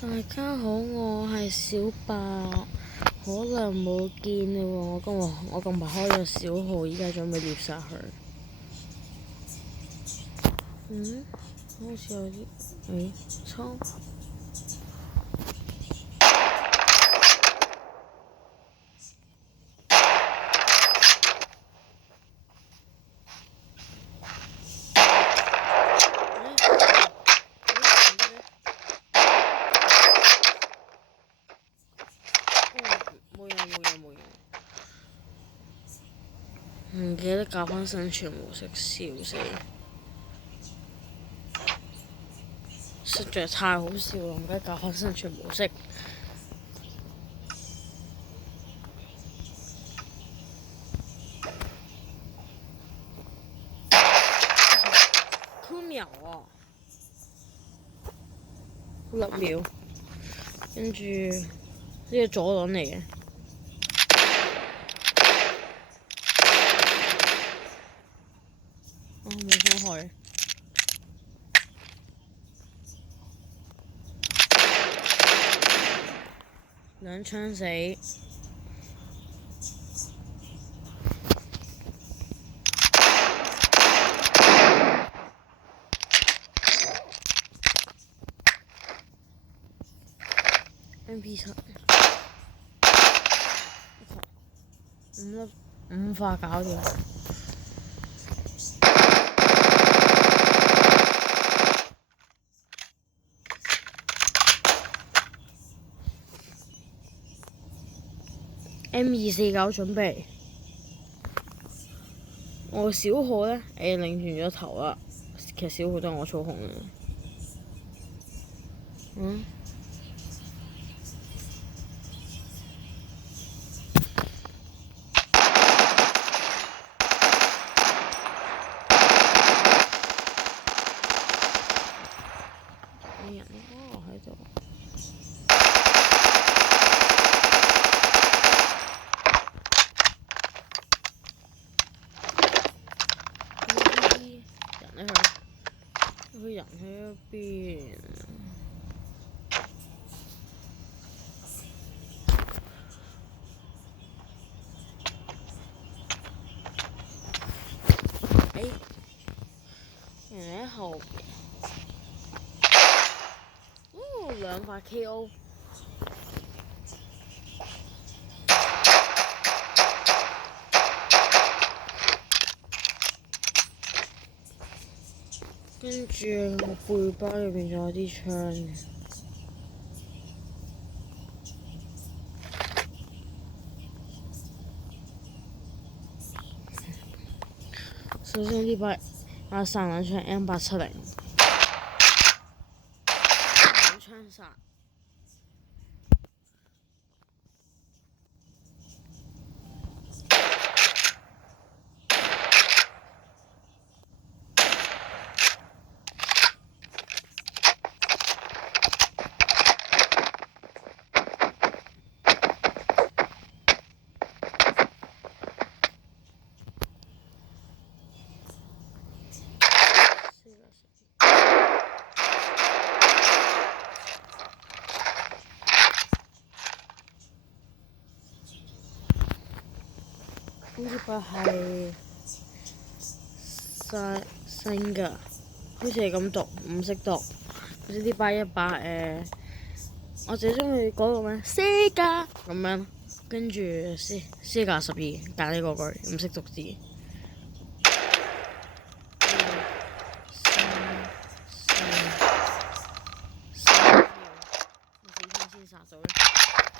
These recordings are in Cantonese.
大家好，我係小白，好耐冇見啦喎！我近排開咗小號，依家準備獵殺佢。好似有啲倉。冇嘢。唔記得校返生存模式，笑死！實在太好笑啦！唔記得校返生存模式。2秒啊！6秒，跟住呢個左輪嚟嘅。冇傷害。兩槍死。MP7。5發搞掂。M249準備。我小號呢，擰轉咗頭啦。其實小號都係我操控嘅。人喺度。人喺一邊。人喺後邊。2發 KO。跟住我背包入邊仲有啲槍。首先呢把散彈槍 M870。槍殺。呢把係新㗎，好似係咁讀，唔識讀。呢把我最中意嗰個咩Sega咁樣，跟住Sega 12揀呢個句，唔識讀字。先殺到咧，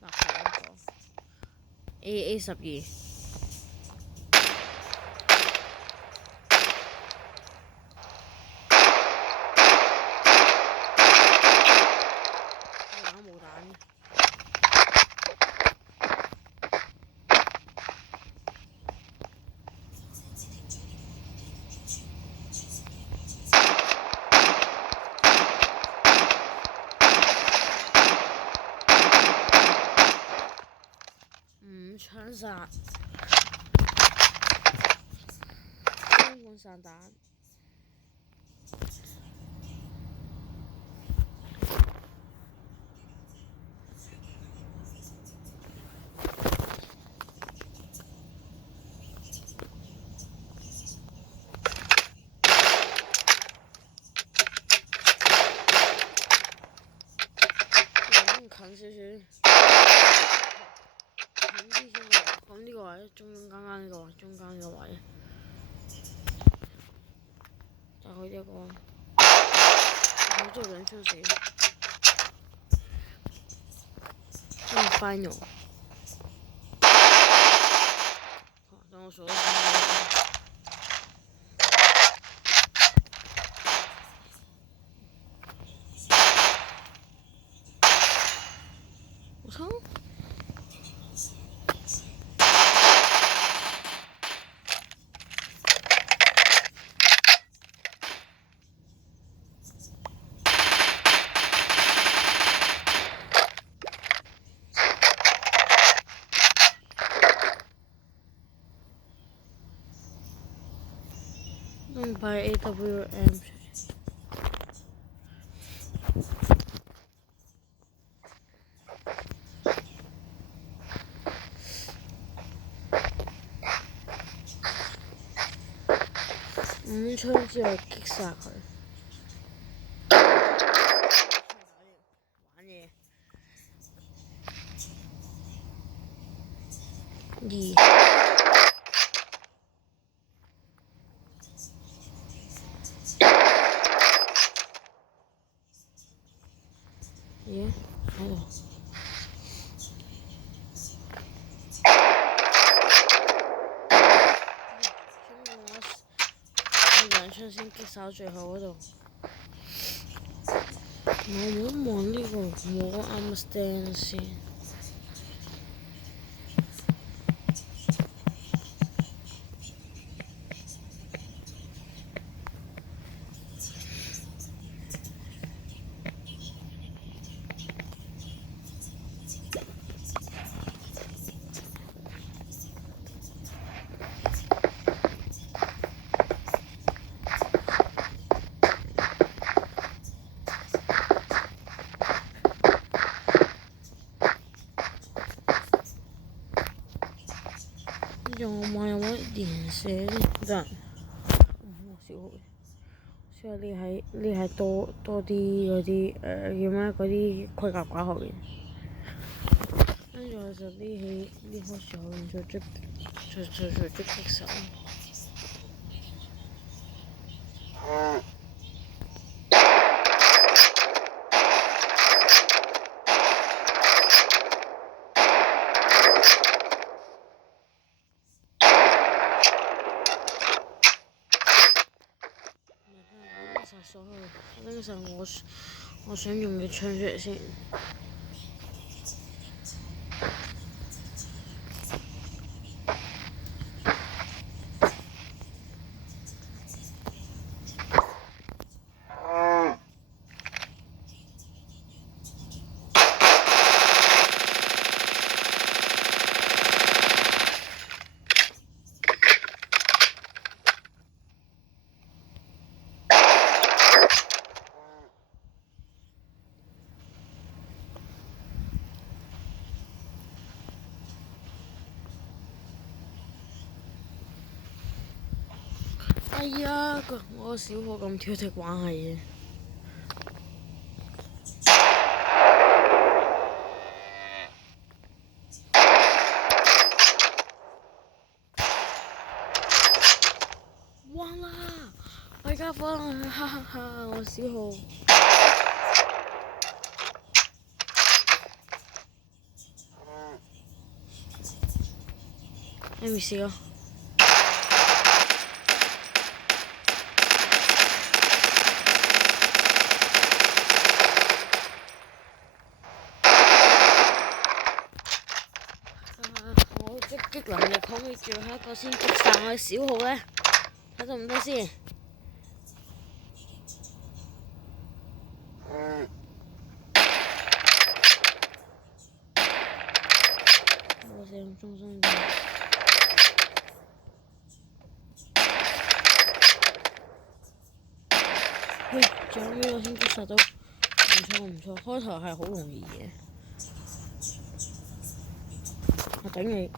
垃圾一個 AA12。冇彈。槍殺。香港散彈。近少少，近啲先得。咁呢個位，中間呢個位，中間呢個位，就佢呢個，我做兩槍死，跟住 final。等我數一數。我操！用擺 AWM 5槍之後擊殺佢。玩嘢。2。咦？喺度。我兩槍先擊殺最後嗰度。我唔好望呢個，我啱 stand 先。我望有冇連射先得。我小號，所以呢係多啲嗰啲叫咩嗰啲盔甲架後面。跟住我就呢開始後面再狙擊手。等陣我想用嘅槍出嚟先。哎呀，我小號咁挑剔玩係嘅。哇啦！我而家放啦，哈哈哈！我小號。你未試過？我擊擊能力可唔可以最後一個先擊殺我嘅小號呢？睇得唔得先？我使用中心點。喂，仲有呢個先擊殺到，唔錯唔錯，開頭係好容易嘅。我頂你！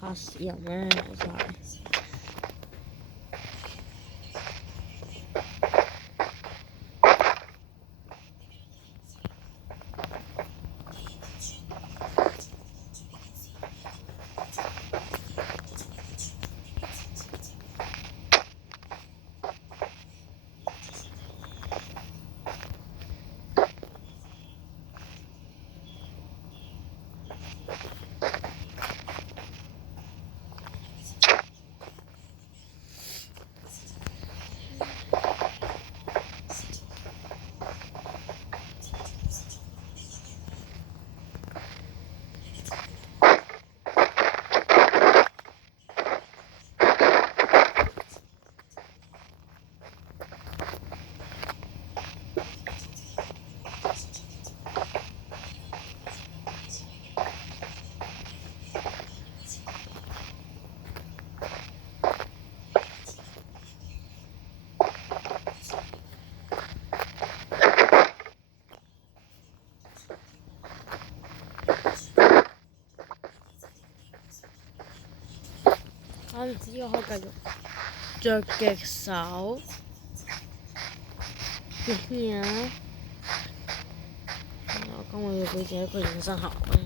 嚇死人咩？真係。呢個可以繼續。着極手，咩啊？我今日要俾自己一個人生學位。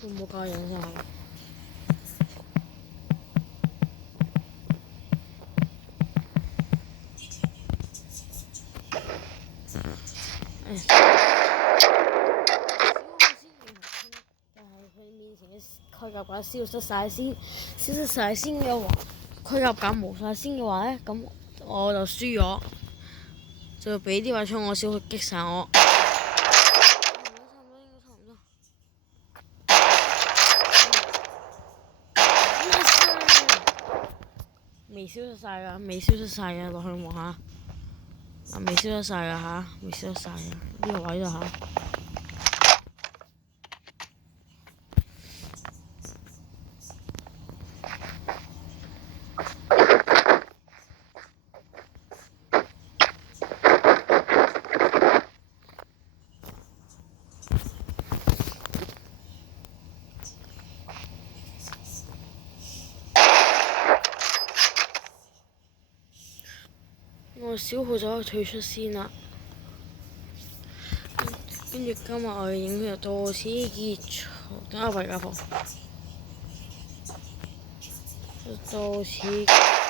都冇教人生學。但係佢面前嘅盔甲架消失晒先嘅話，盔甲架冇晒先嘅話咧，咁我就輸咗，就要俾啲把槍我燒去擊散我。差唔多應該差唔多。未消失晒㗎，未消失晒㗎，落去望下。未消失晒㗎嚇，未消失晒㗎，呢個位度嚇。我小號就可以退出先啦。跟住今日我嘅影片就到此結束。等我為家伙，就到此。